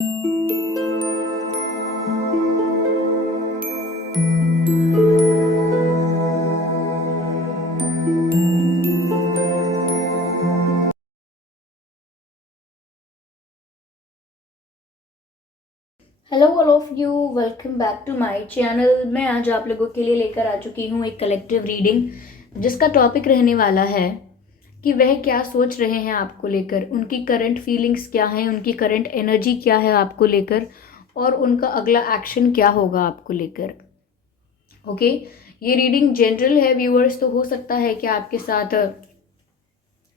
Hello all of you, welcome back to my channel. मैं आज आप लोगों के लिए लेकर आ चुकी हूँ एक कलेक्टिव रीडिंग जिसका टॉपिक रहने वाला है कि वह क्या सोच रहे हैं आपको लेकर, उनकी करंट फीलिंग्स क्या हैं, उनकी करंट एनर्जी क्या है आपको लेकर, और उनका अगला एक्शन क्या होगा आपको लेकर। ओके, ये रीडिंग जनरल है व्यूअर्स, तो हो सकता है कि आपके साथ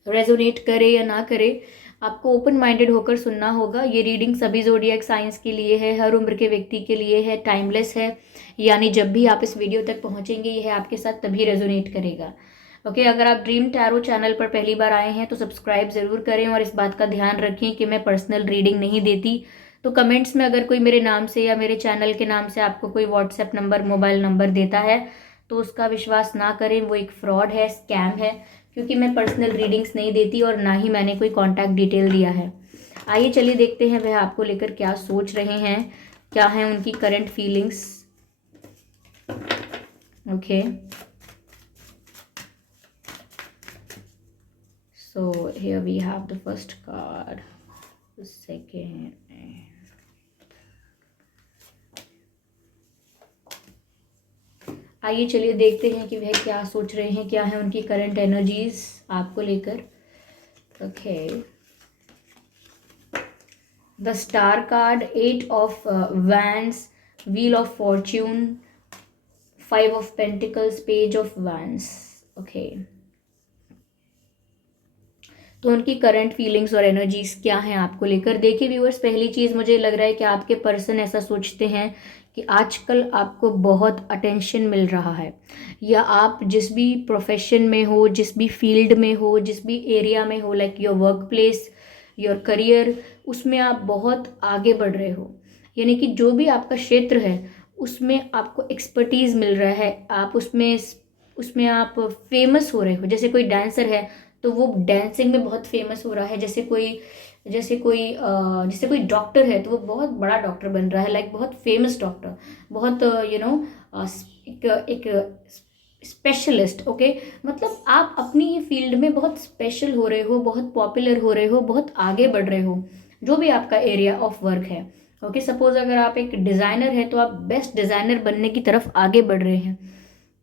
रेजोनेट करे या ना करे, आपको ओपन माइंडेड होकर सुनना होगा। ये रीडिंग सभी ज़ोडिएक साइंस के लिए है, हर उम्र के व्यक्ति के लिए है, टाइमलेस है। यानी जब भी आप इस वीडियो तक पहुंचेंगे यह आपके साथ तभी रेजोनेट करेगा। ओके, अगर आप ड्रीम टैरो चैनल पर पहली बार आए हैं तो सब्सक्राइब ज़रूर करें और इस बात का ध्यान रखें कि मैं पर्सनल रीडिंग नहीं देती। तो कमेंट्स में अगर कोई मेरे नाम से या मेरे चैनल के नाम से आपको कोई व्हाट्सएप नंबर, मोबाइल नंबर देता है तो उसका विश्वास ना करें, वो एक फ्रॉड है, स्कैम है। क्योंकि मैं पर्सनल रीडिंग्स नहीं देती और ना ही मैंने कोई कॉन्टैक्ट डिटेल दिया है। आइए चलिए देखते हैं वह आपको लेकर क्या सोच रहे हैं, क्या है उनकी current feelings. Okay, so here we have the first card, second. आइए चलिए देखते हैं कि वह क्या सोच रहे हैं, क्या है उनकी करंट एनर्जीज आपको लेकर। Okay, the star card, 8 of Wands, wheel of Fortune, 5 of Pentacles, page of vents. Okay, तो उनकी करंट फीलिंग्स और एनर्जीज क्या हैं आपको लेकर। देखिए व्यूअर्स, पहली चीज़ मुझे लग रहा है कि आपके पर्सन ऐसा सोचते हैं कि आजकल आपको बहुत अटेंशन मिल रहा है, या आप जिस भी प्रोफेशन में हो, जिस भी फील्ड में हो, जिस भी एरिया में हो, like your work place, your career, उसमें आप बहुत आगे बढ़ रहे हो। यानी कि जो भी आपका क्षेत्र है उसमें आपको एक्सपर्टीज मिल रहा है, आप उसमें उसमें आप फेमस हो रहे हो। जैसे कोई डांसर है तो वो डांसिंग में बहुत फेमस हो रहा है। जैसे कोई डॉक्टर है तो वो बहुत बड़ा डॉक्टर बन रहा है, लाइक बहुत फेमस डॉक्टर, बहुत एक स्पेशलिस्ट। ओके, मतलब आप अपनी ही फील्ड में बहुत स्पेशल हो रहे हो, बहुत पॉपुलर हो रहे हो, बहुत आगे बढ़ रहे हो, जो भी आपका एरिया ऑफ वर्क है। ओके, सपोज अगर आप एक डिज़ाइनर है तो आप बेस्ट डिज़ाइनर बनने की तरफ आगे बढ़ रहे हैं।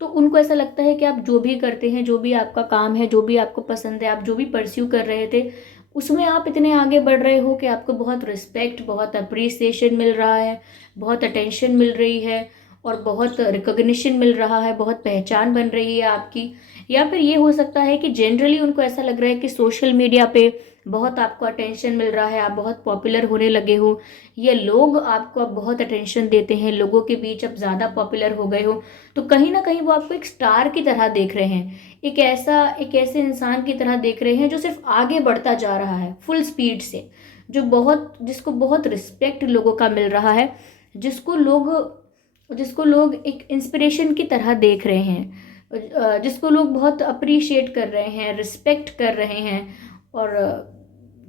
तो उनको ऐसा लगता है कि आप जो भी करते हैं, जो भी आपका काम है, जो भी आपको पसंद है, आप जो भी परस्यू कर रहे थे उसमें आप इतने आगे बढ़ रहे हो कि आपको बहुत रिस्पेक्ट, बहुत अप्रिसिएशन मिल रहा है, बहुत अटेंशन मिल रही है, और बहुत रिकॉग्निशन मिल रहा है, बहुत पहचान बन रही है आपकी। या फिर ये हो सकता है कि जनरली उनको ऐसा लग रहा है कि सोशल मीडिया पे बहुत आपको अटेंशन मिल रहा है, आप बहुत पॉपुलर होने लगे हो, या लोग आपको अब बहुत अटेंशन देते हैं, लोगों के बीच अब ज़्यादा पॉपुलर हो गए हो। तो कहीं ना कहीं वो आपको एक स्टार की तरह देख रहे हैं, एक ऐसे इंसान की तरह देख रहे हैं जो सिर्फ आगे बढ़ता जा रहा है फुल स्पीड से, जिसको बहुत रिस्पेक्ट लोगों का मिल रहा है, जिसको लोग जिसको लोग एक इंस्पिरेशन की तरह देख रहे हैं, जिसको लोग बहुत अप्रिशिएट कर रहे हैं, रिस्पेक्ट कर रहे हैं, और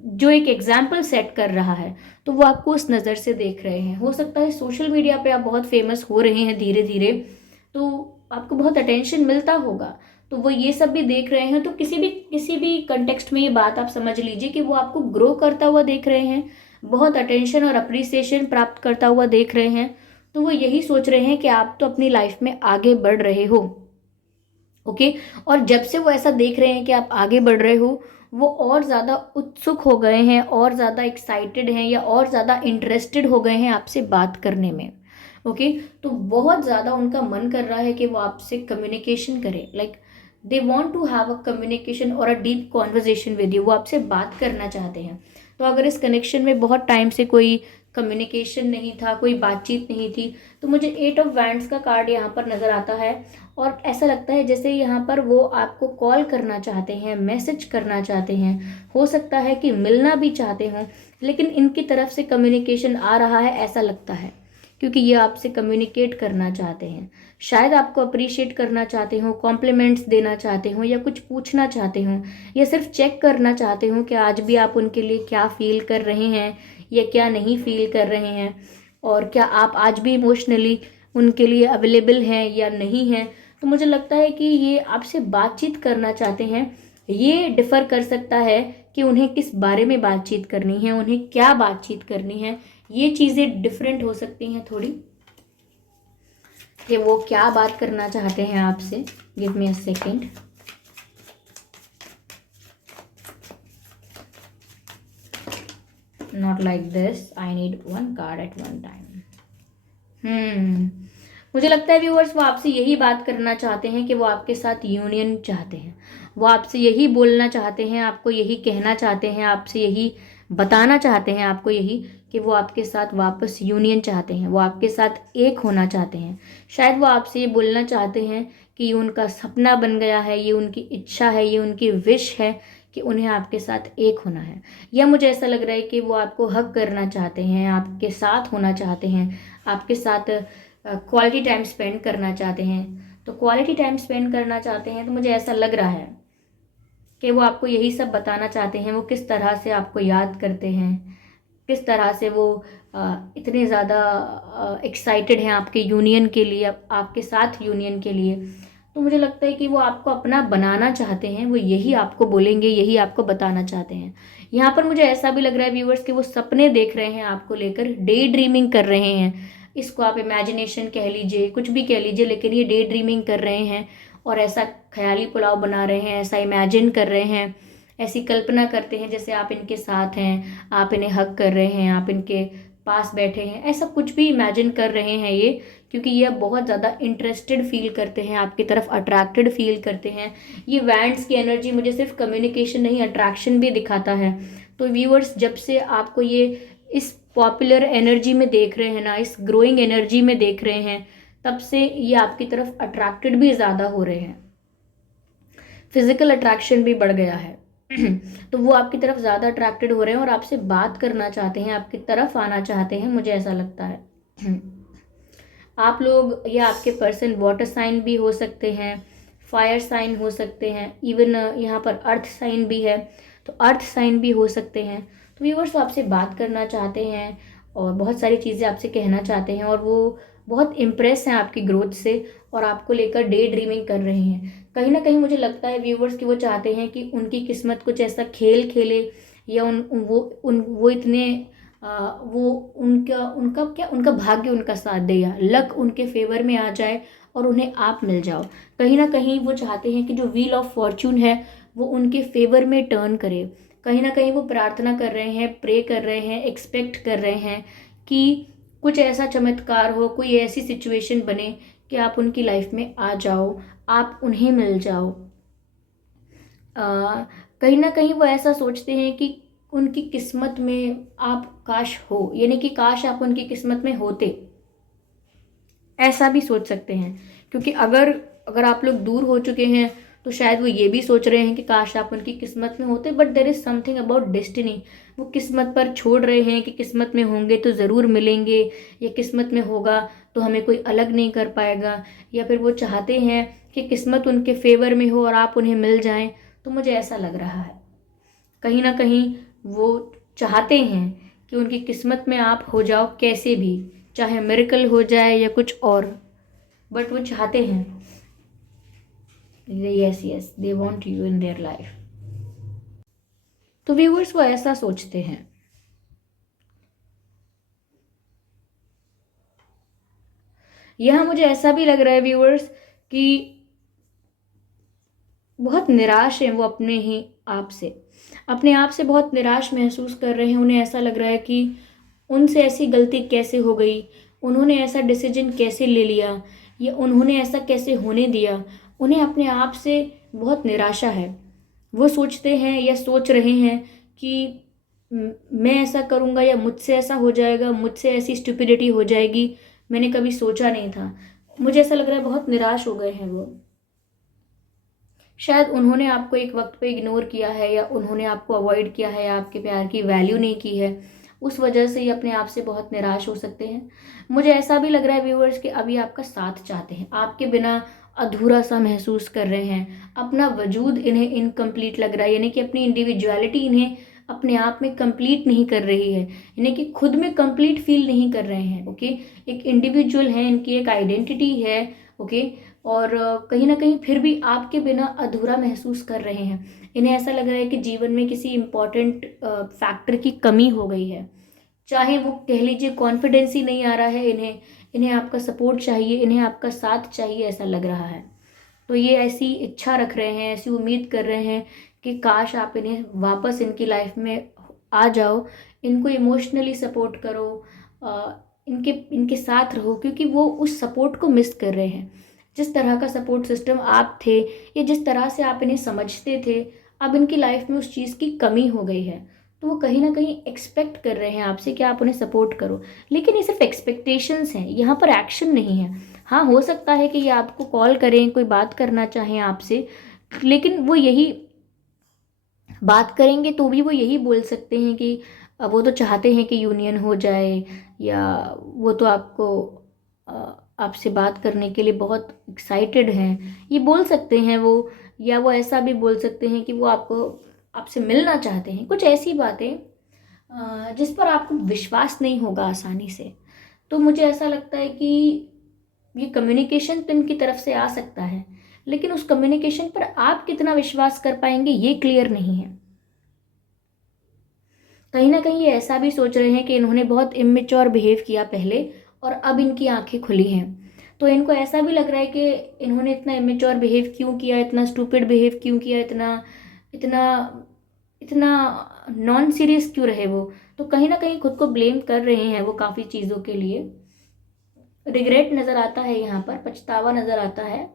जो एक एग्जाम्पल सेट कर रहा है। तो वो आपको उस नज़र से देख रहे हैं। हो सकता है सोशल मीडिया पे आप बहुत फेमस हो रहे हैं धीरे धीरे, तो आपको बहुत अटेंशन मिलता होगा, तो वो ये सब भी देख रहे हैं। तो किसी भी कंटेक्स्ट में ये बात आप समझ लीजिए कि वो आपको ग्रो करता हुआ देख रहे हैं, बहुत अटेंशन और अप्रिसिएशन प्राप्त करता हुआ देख रहे हैं। तो वो यही सोच रहे हैं कि आप तो अपनी लाइफ में आगे बढ़ रहे हो। ओके, और जब से वो ऐसा देख रहे हैं कि आप आगे बढ़ रहे हो, वो और ज़्यादा उत्सुक हो गए हैं, और ज़्यादा एक्साइटेड हैं, या और ज़्यादा इंटरेस्टेड हो गए हैं आपसे बात करने में। ओके, तो बहुत ज़्यादा उनका मन कर रहा है कि वो आपसे कम्युनिकेशन करें, like they want to have a communication और a deep conversation with you. वो आपसे बात करना चाहते हैं। तो अगर इस कनेक्शन में बहुत टाइम से कोई कम्युनिकेशन नहीं था, कोई बातचीत नहीं थी, तो मुझे 8 of Wands का कार्ड यहाँ पर नज़र आता है, और ऐसा लगता है जैसे यहाँ पर वो आपको कॉल करना चाहते हैं, मैसेज करना चाहते हैं, हो सकता है कि मिलना भी चाहते हों, लेकिन इनकी तरफ से कम्युनिकेशन आ रहा है ऐसा लगता है, क्योंकि ये आपसे कम्युनिकेट करना चाहते हैं। शायद आपको अप्रिशिएट करना चाहते हो, कॉम्प्लीमेंट्स देना चाहते हो, या कुछ पूछना चाहते हो, या सिर्फ चेक करना चाहते हो कि आज भी आप उनके लिए क्या फील कर रहे हैं, या क्या नहीं फील कर रहे हैं, और क्या आप आज भी इमोशनली उनके लिए अवेलेबल हैं या नहीं हैं। तो मुझे लगता है कि ये आपसे बातचीत करना चाहते हैं। ये डिफ़र कर सकता है कि उन्हें किस बारे में बातचीत करनी है, उन्हें क्या बातचीत करनी है। ये चीज़ें डिफरेंट हो सकती हैं थोड़ी, कि वो क्या बात करना चाहते हैं आपसे। Give me a second. Not like this, I need one card at one time. मुझे लगता है व्यूअर्स, वो आपसे यही बात करना चाहते हैं कि वो आपके साथ यूनियन चाहते हैं। वो आपसे यही बोलना चाहते हैं, आपको यही कहना चाहते हैं, आपसे यही बताना चाहते हैं आपको यही, कि वो आपके साथ वापस यूनियन चाहते हैं, वो आपके साथ एक होना चाहते हैं। शायद वो आपसे ये बोलना चाहते हैं कि ये उनका सपना बन गया है, ये उनकी इच्छा है, ये उनकी विश है कि उन्हें आपके साथ एक होना है। या मुझे ऐसा लग रहा है कि वो आपको हग करना चाहते हैं, आपके साथ होना चाहते हैं, आपके साथ क्वालिटी टाइम स्पेंड करना चाहते हैं। तो क्वालिटी टाइम स्पेंड करना चाहते हैं, तो मुझे ऐसा लग रहा है कि वो आपको यही सब बताना चाहते हैं। वो किस तरह से आपको याद करते हैं, किस तरह से वो इतने ज़्यादा एक्साइटेड हैं आपके यूनियन के लिए, आपके साथ यूनियन के लिए। तो मुझे लगता है कि वो आपको अपना बनाना चाहते हैं, वो यही आपको बोलेंगे, यही आपको बताना चाहते हैं। यहाँ पर मुझे ऐसा भी लग रहा है व्यूवर्स कि वो सपने देख रहे हैं आपको लेकर, डे ड्रीमिंग कर रहे हैं। इसको आप इमेजिनेशन कह लीजिए, कुछ भी कह लीजिए, लेकिन ये डे ड्रीमिंग कर रहे हैं और ऐसा ख्याली पुलाव बना रहे हैं, ऐसा इमेजिन कर रहे हैं, ऐसी कल्पना करते हैं जैसे आप इनके साथ हैं, आप इन्हें हग कर रहे हैं, आप इनके पास बैठे हैं, ऐसा कुछ भी इमेजिन कर रहे हैं ये। क्योंकि ये बहुत ज़्यादा इंटरेस्टेड फील करते हैं आपकी तरफ, अट्रैक्टेड फील करते हैं। ये वैंड्स की एनर्जी मुझे सिर्फ कम्युनिकेशन नहीं, अट्रैक्शन भी दिखाता है। तो व्यूअर्स, जब से आपको ये इस पॉपुलर एनर्जी में देख रहे हैं ना, इस ग्रोइंग एनर्जी में देख रहे हैं, तब से ये आपकी तरफ अट्रैक्टेड भी ज़्यादा हो रहे हैं। फिजिकल अट्रैक्शन भी बढ़ गया है। तो वो आपकी तरफ ज़्यादा अट्रैक्टेड हो रहे हैं और आपसे बात करना चाहते हैं, आपकी तरफ आना चाहते हैं, मुझे ऐसा लगता है। आप लोग या आपके पर्सन वाटर साइन भी हो सकते हैं, फायर साइन हो सकते हैं, इवन यहाँ पर अर्थ साइन भी है, तो अर्थ साइन भी हो सकते हैं। तो व्यूअर्स आपसे बात करना चाहते हैं और बहुत सारी चीज़ें आपसे कहना चाहते हैं, और वो बहुत इम्प्रेस हैं आपकी ग्रोथ से और आपको लेकर डे ड्रीमिंग कर रहे हैं। कहीं ना कहीं मुझे लगता है व्यूवर्स कि वो चाहते हैं कि उनकी किस्मत कुछ ऐसा खेल खेले, या वो इतने वो उनका उनका क्या उनका भाग्य उनका साथ दे, या लक उनके फेवर में आ जाए और उन्हें आप मिल जाओ। कहीं ना कहीं वो चाहते हैं कि जो व्हील ऑफ फॉर्च्यून है वो उनके फेवर में टर्न करे। कहीं ना कहीं वो प्रार्थना कर रहे हैं, प्रे कर रहे हैं, एक्सपेक्ट कर रहे हैं कि कुछ ऐसा चमत्कार हो, कोई ऐसी सिचुएशन बने कि आप उनकी लाइफ में आ जाओ, आप उन्हें मिल जाओ। कहीं ना कहीं वो ऐसा सोचते हैं कि उनकी किस्मत में आप काश हो, यानी कि काश आप उनकी किस्मत में होते, ऐसा भी सोच सकते हैं। क्योंकि अगर अगर आप लोग दूर हो चुके हैं तो शायद वो ये भी सोच रहे हैं कि काश आप उनकी किस्मत में होते, but there is something about destiny. वो किस्मत पर छोड़ रहे हैं कि किस्मत में होंगे तो ज़रूर मिलेंगे, या किस्मत में होगा तो हमें कोई अलग नहीं कर पाएगा, या फिर वो चाहते हैं कि किस्मत उनके फेवर में हो और आप उन्हें मिल जाएं। तो मुझे ऐसा लग रहा है कहीं ना कहीं वो चाहते हैं कि उनकी किस्मत में आप हो जाओ कैसे भी, चाहे मिरेकल हो जाए या कुछ और, बट वो चाहते हैं। Yes yes, they want you in their life. तो व्यूअर्स वो ऐसा सोचते हैं। यहाँ मुझे ऐसा भी लग रहा है व्यूअर्स कि बहुत निराश हैं वो अपने ही आप से, अपने आप से बहुत निराश महसूस कर रहे हैं। उन्हें ऐसा लग रहा है कि उनसे ऐसी गलती कैसे हो गई, उन्होंने ऐसा डिसीजन कैसे ले लिया, या उन्होंने ऐसा कैसे होने दिया। उन्हें अपने आप से बहुत निराशा है। वो सोचते हैं या सोच रहे हैं कि मैं ऐसा करूँगा या मुझसे ऐसा हो जाएगा, मुझसे ऐसी स्टुपिडिटी हो जाएगी, मैंने कभी सोचा नहीं था। मुझे ऐसा लग रहा है बहुत निराश हो गए हैं वो। शायद उन्होंने आपको एक वक्त पे इग्नोर किया है, या उन्होंने आपको अवॉइड किया है, या आपके प्यार की वैल्यू नहीं की है, उस वजह से ये अपने आप से बहुत निराश हो सकते हैं। मुझे ऐसा भी लग रहा है व्यूअर्स कि अभी आपका साथ चाहते हैं, आपके बिना अधूरा सा महसूस कर रहे हैं, अपना वजूद इन्हें इनकम्प्लीट लग रहा है, यानी कि अपनी इंडिविजुअलिटी इन्हें अपने आप में कंप्लीट नहीं कर रही है, यानी कि खुद में कंप्लीट फील नहीं कर रहे हैं। ओके, एक इंडिविजुअल है, इनकी एक आइडेंटिटी है। ओके, और कहीं ना कहीं फिर भी आपके बिना अधूरा महसूस कर रहे हैं। इन्हें ऐसा लग रहा है कि जीवन में किसी इम्पोर्टेंट फैक्टर की कमी हो गई है, चाहे वो कह लीजिए कॉन्फिडेंस ही नहीं आ रहा है इन्हें, इन्हें आपका सपोर्ट चाहिए, इन्हें आपका साथ चाहिए, ऐसा लग रहा है। तो ये ऐसी इच्छा रख रहे हैं, ऐसी उम्मीद कर रहे हैं कि काश आप इन्हें वापस इनकी लाइफ में आ जाओ, इनको इमोशनली सपोर्ट करो, इनके इनके साथ रहो, क्योंकि वो उस सपोर्ट को मिस कर रहे हैं। जिस तरह का सपोर्ट सिस्टम आप थे या जिस तरह से आप इन्हें समझते थे, अब इनकी लाइफ में उस चीज़ की कमी हो गई है। तो वो कहीं ना कहीं एक्सपेक्ट कर रहे हैं आपसे कि आप उन्हें सपोर्ट करो, लेकिन ये सिर्फ एक्सपेक्टेशंस हैं, यहाँ पर एक्शन नहीं है। हाँ, हो सकता है कि ये आपको कॉल करें, कोई बात करना चाहें आपसे, लेकिन वो यही बात करेंगे तो भी वो यही बोल सकते हैं कि वो तो चाहते हैं कि यूनियन हो जाए, या वो तो आपको आपसे बात करने के लिए बहुत एक्साइटेड हैं, ये बोल सकते हैं वो। या वो ऐसा भी बोल सकते हैं कि वो आपको आपसे मिलना चाहते हैं, कुछ ऐसी बातें जिस पर आपको विश्वास नहीं होगा आसानी से। तो मुझे ऐसा लगता है कि ये कम्युनिकेशन तो इनकी तरफ से आ सकता है, लेकिन उस कम्युनिकेशन पर आप कितना विश्वास कर पाएंगे ये क्लियर नहीं है। कहीं ना कहीं ये ऐसा भी सोच रहे हैं कि इन्होंने बहुत इमेच्योर बिहेव किया पहले, और अब इनकी आंखें खुली हैं। तो इनको ऐसा भी लग रहा है कि इन्होंने इतना इमेच्योर बिहेव क्यों किया, इतना स्टूपिड बिहेव क्यों किया, इतना इतना इतना नॉन सीरियस क्यों रहे वो। तो कहीं ना कहीं खुद को ब्लेम कर रहे हैं वो काफ़ी चीज़ों के लिए। रिग्रेट नज़र आता है यहाँ पर, पछतावा नज़र आता है।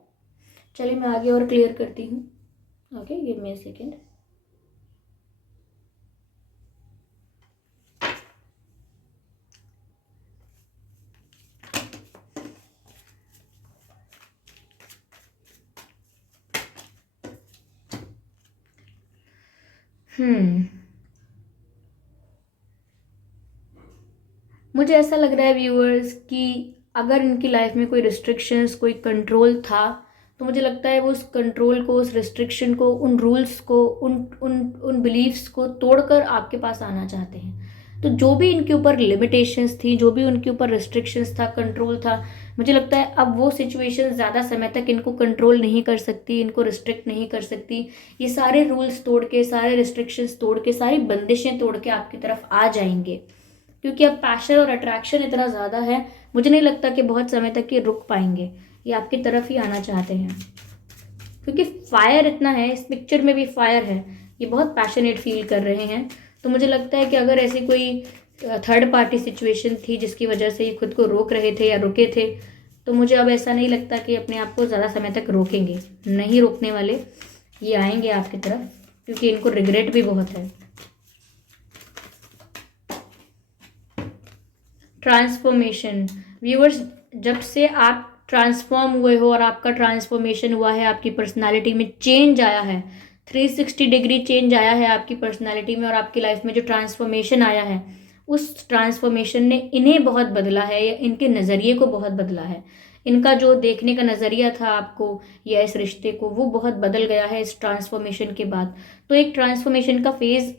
चलिए मैं आगे और क्लियर करती हूँ। Okay, give me a second. मुझे ऐसा लग रहा है व्यूअर्स कि अगर इनकी लाइफ में कोई रिस्ट्रिक्शंस, कोई कंट्रोल था, तो मुझे लगता है वो उस कंट्रोल को, उस रिस्ट्रिक्शन को, उन रूल्स को, उन उन उन बिलीव्स को तोड़कर आपके पास आना चाहते हैं। तो जो भी इनके ऊपर लिमिटेशंस थी, जो भी उनके ऊपर रिस्ट्रिक्शंस था, कंट्रोल था, मुझे लगता है अब वो सिचुएशन ज़्यादा समय तक इनको कंट्रोल नहीं कर सकती, इनको रिस्ट्रिक्ट नहीं कर सकती। ये सारे रूल्स तोड़ के, सारे रिस्ट्रिक्शंस तोड़ के, सारी बंदिशें तोड़ के आपकी तरफ आ जाएंगे, क्योंकि अब पैशन और अट्रैक्शन इतना ज़्यादा है, मुझे नहीं लगता कि बहुत समय तक ये रुक पाएंगे। ये आपकी तरफ ही आना चाहते हैं, क्योंकि फायर इतना है इस पिक्चर में भी, फायर है, ये बहुत पैशनेट फील कर रहे हैं। तो मुझे लगता है कि अगर ऐसी कोई थर्ड पार्टी सिचुएशन थी जिसकी वजह से ये खुद को रोक रहे थे या रुके थे, तो मुझे अब ऐसा नहीं लगता कि अपने आप को ज़्यादा समय तक रोकेंगे। नहीं रोकने वाले, ये आएंगे आपकी तरफ, क्योंकि इनको रिग्रेट भी बहुत है। ट्रांसफॉर्मेशन व्यूअर्स, जब से आप ट्रांसफॉर्म हुए हो और आपका ट्रांसफॉर्मेशन हुआ है, आपकी पर्सनालिटी में चेंज आया है, 360 डिग्री चेंज आया है आपकी पर्सनालिटी में, और आपकी लाइफ में जो ट्रांसफॉर्मेशन आया है, उस ट्रांसफॉर्मेशन ने इन्हें बहुत बदला है, या इनके नज़रिए को बहुत बदला है। इनका जो देखने का नज़रिया था आपको या इस रिश्ते को, वो बहुत बदल गया है इस ट्रांसफॉर्मेशन के बाद। तो एक ट्रांसफॉर्मेशन का फेज़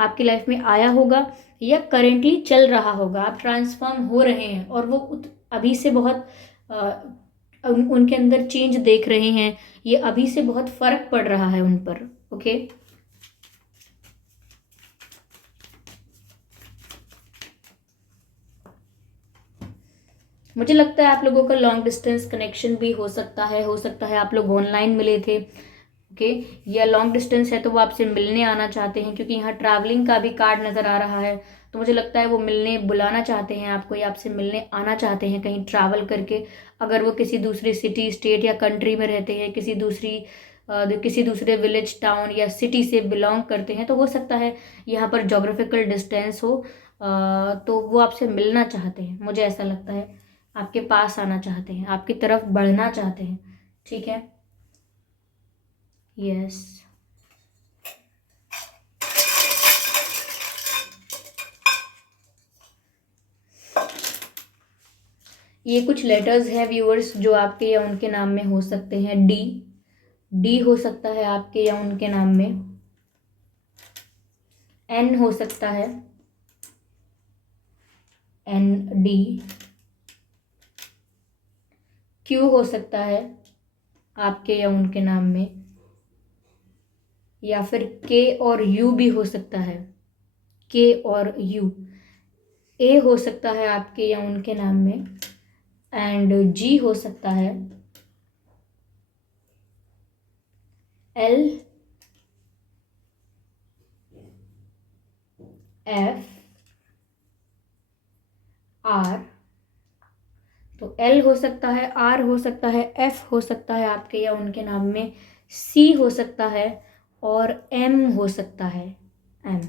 आपकी लाइफ में आया होगा या करेंटली चल रहा होगा, आप ट्रांसफॉर्म हो रहे हैं, और वो अभी से बहुत उनके अंदर चेंज देख रहे हैं, ये अभी से बहुत फर्क पड़ रहा है उन पर। ओके, मुझे लगता है आप लोगों का लॉन्ग डिस्टेंस कनेक्शन भी हो सकता है, आप लोग ऑनलाइन मिले थे। ओके, या लॉन्ग डिस्टेंस है तो वो आपसे मिलने आना चाहते हैं, क्योंकि यहाँ ट्रैवलिंग का भी कार्ड नज़र आ रहा है। तो मुझे लगता है वो मिलने बुलाना चाहते हैं आपको, या आपसे मिलने आना चाहते हैं कहीं ट्रैवल करके। अगर वो किसी दूसरी सिटी, स्टेट या कंट्री में रहते हैं, किसी दूसरे विलेज, टाउन या सिटी से बिलोंग करते हैं, तो हो सकता है यहाँ पर जोग्राफिकल डिस्टेंस हो। तो वो आपसे मिलना चाहते हैं, मुझे ऐसा लगता है, आपके पास आना चाहते हैं, आपकी तरफ बढ़ना चाहते हैं। ठीक है, यस। ये कुछ लेटर्स हैं व्यूअर्स जो आपके या उनके नाम में हो सकते हैं। डी हो सकता है आपके या उनके नाम में। एन हो सकता है, ND। क्यू हो सकता है आपके या उनके नाम में, या फिर के और यू भी हो सकता है, के और यू। ए हो सकता है आपके या उनके नाम में, एंड जी हो सकता है, L, F, R। तो L हो सकता है, R हो सकता है, F हो सकता है आपके या उनके नाम में, C हो सकता है, और M हो सकता है, M।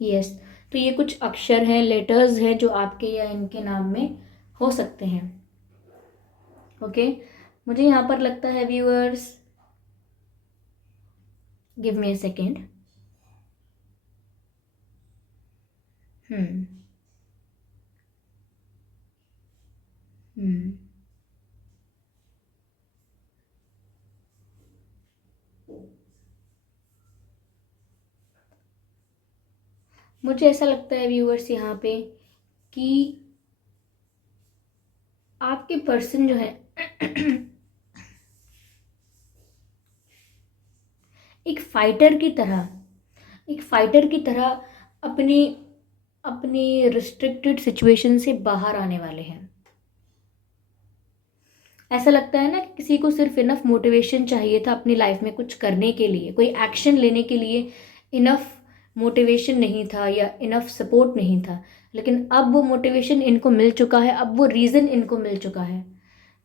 यस, तो ये कुछ अक्षर हैं, लेटर्स हैं जो आपके या इनके नाम में हो सकते हैं। ओके, मुझे यहाँ पर लगता है viewers, give me a second. Hmm hmm मुझे ऐसा लगता है व्यूअर्स यहाँ पे कि आपके पर्सन जो है एक फाइटर की तरह, एक फाइटर की तरह अपनी अपनी रिस्ट्रिक्टेड सिचुएशन से बाहर आने वाले हैं। ऐसा लगता है ना कि किसी को सिर्फ इनफ मोटिवेशन चाहिए था अपनी लाइफ में कुछ करने के लिए, कोई एक्शन लेने के लिए इनफ मोटिवेशन नहीं था या इनफ सपोर्ट नहीं था, लेकिन अब वो मोटिवेशन इनको मिल चुका है, अब वो रीज़न इनको मिल चुका है।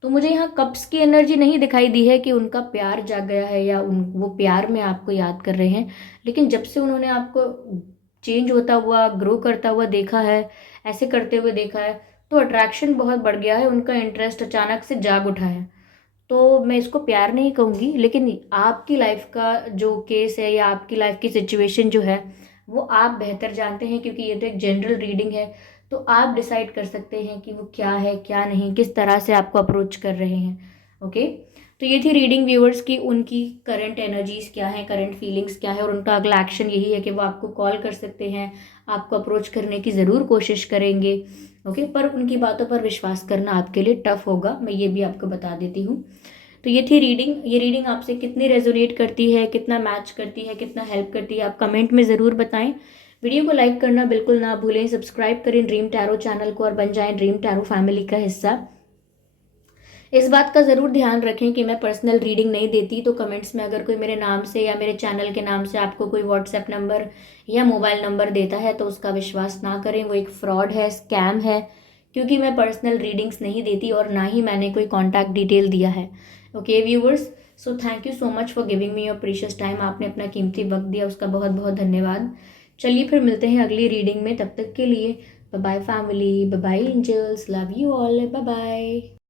तो मुझे यहाँ कप्स की एनर्जी नहीं दिखाई दी है कि उनका प्यार जाग गया है या उन वो प्यार में आपको याद कर रहे हैं, लेकिन जब से उन्होंने आपको चेंज होता हुआ, ग्रो करता हुआ देखा है, ऐसे करते हुए देखा है, तो अट्रैक्शन बहुत बढ़ गया है, उनका इंटरेस्ट अचानक से जाग उठा है। तो मैं इसको प्यार नहीं कहूँगी, लेकिन आपकी लाइफ का जो केस है या आपकी लाइफ की सिचुएशन जो है वो आप बेहतर जानते हैं, क्योंकि ये तो एक जनरल रीडिंग है। तो आप डिसाइड कर सकते हैं कि वो क्या है क्या नहीं, किस तरह से आपको अप्रोच कर रहे हैं। ओके, तो ये थी रीडिंग व्यूअर्स की, उनकी करंट एनर्जीज क्या है, करंट फीलिंग्स क्या है, और उनका अगला एक्शन यही है कि वो आपको कॉल कर सकते हैं, आपको अप्रोच करने की ज़रूर कोशिश करेंगे। ओके, पर उनकी बातों पर विश्वास करना आपके लिए टफ होगा, मैं ये भी आपको बता देती हूँ। तो ये थी रीडिंग। ये रीडिंग आपसे कितनी रेजोनेट करती है, कितना मैच करती है, कितना हेल्प करती है, आप कमेंट में ज़रूर बताएं। वीडियो को लाइक करना बिल्कुल ना भूलें, सब्सक्राइब करें ड्रीम टैरो चैनल को और बन जाएं ड्रीम टैरो फैमिली का हिस्सा। इस बात का ज़रूर ध्यान रखें कि मैं पर्सनल रीडिंग नहीं देती, तो कमेंट्स में अगर कोई मेरे नाम से या मेरे चैनल के नाम से आपको कोई व्हाट्सएप नंबर या मोबाइल नंबर देता है तो उसका विश्वास ना करें, वो एक फ्रॉड है, स्कैम है, क्योंकि मैं पर्सनल रीडिंग्स नहीं देती और ना ही मैंने कोई कॉन्टैक्ट डिटेल दिया है। Okay viewers, so thank you so much for giving me your precious time. आपने अपना कीमती वक्त दिया, उसका बहुत बहुत धन्यवाद। चलिए फिर मिलते हैं अगली रीडिंग में, तब तक के लिए bye bye family, bye bye angels, love you all, bye bye.